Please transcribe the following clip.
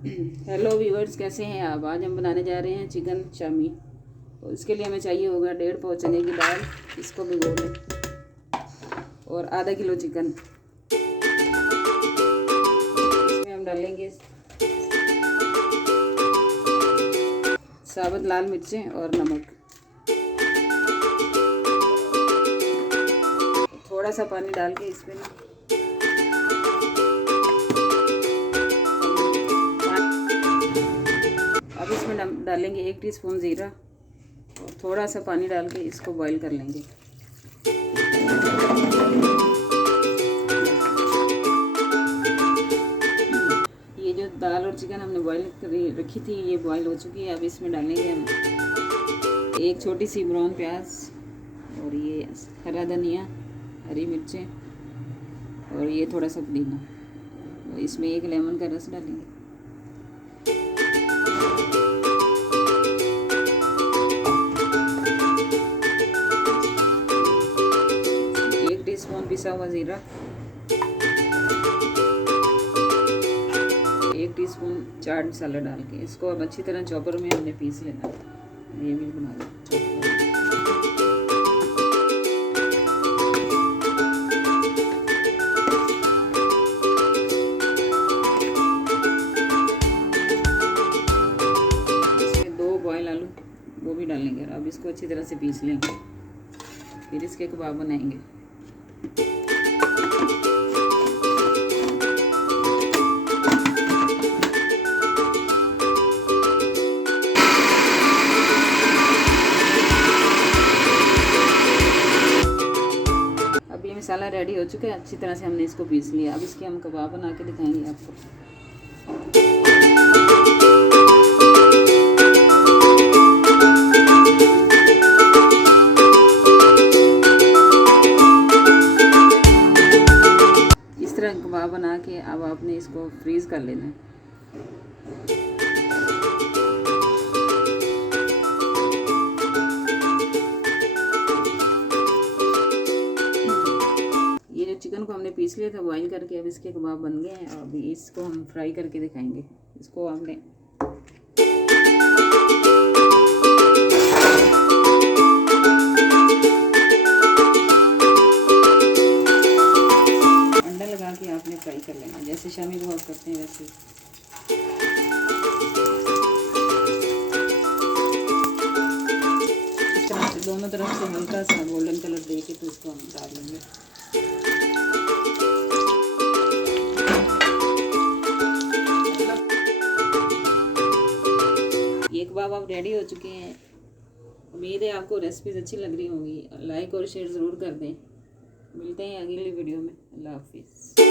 Hello viewers, कैसे हैं आप। आज हम बनाने जा रहे हैं चिकन शामी। तो इसके लिए हमें चाहिए होगा 1.5 पाव चने की दाल, इसको भिगो लें, और आधा किलो चिकन। इसमें हम डालेंगे साबुत लाल मिर्चें और नमक। थोड़ा सा पानी डाल के इसमें अब इसमें डालेंगे 1 टीस्पून ज़ीरा और थोड़ा सा पानी डाल के इसको बॉईल कर लेंगे। ये जो दाल और चिकन हमने बॉईल कर रखी थी, ये बॉईल हो चुकी है। अब इसमें डालेंगे हम 1 छोटी सी ब्राउन प्याज और ये हरा धनिया, हरी मिर्चें और ये थोड़ा सा पुदीना। और इसमें 1 लेमन का रस डालेंगे। पिसा हुआ ज़ीरा, 1 टीस्पून चाट मसाला डाल के इसको अब अच्छी तरह चॉपर में हमने पीस लेना। ये भी बना लो। इसमें 2 बॉयल आलू वो भी डालेंगे। अब इसको अच्छी तरह से पीस लेंगे, फिर इसके कबाब बनाएंगे। मसाला रेडी हो चुका है, अच्छी तरह से हमने इसको पीस लिया। अब इसके हम कबाब बना के दिखाएंगे आपको। इस तरह कबाब बना के अब आपने इसको फ्रीज कर लेना है। चिकन को हमने पीस लिया था बॉईल करके, अब इसके कबाब बन गए हैं। अब इसको हम फ्राई करके दिखाएंगे। इसको हमने अंडा लगा के आपने फ्राई कर लेना, जैसे शामी कबाब करते हैं वैसे। इस तरह से दोनों तरफ से हल्का सा गोल्डन कलर दे के तो इसको हम डाल लेंगे। ये कबाब अब रेडी हो चुके हैं। उम्मीद है आपको रेसिपीज़ अच्छी लग रही होंगी। लाइक और शेयर ज़रूर कर दें। मिलते हैं अगली वीडियो में। अल्लाह हाफिज़।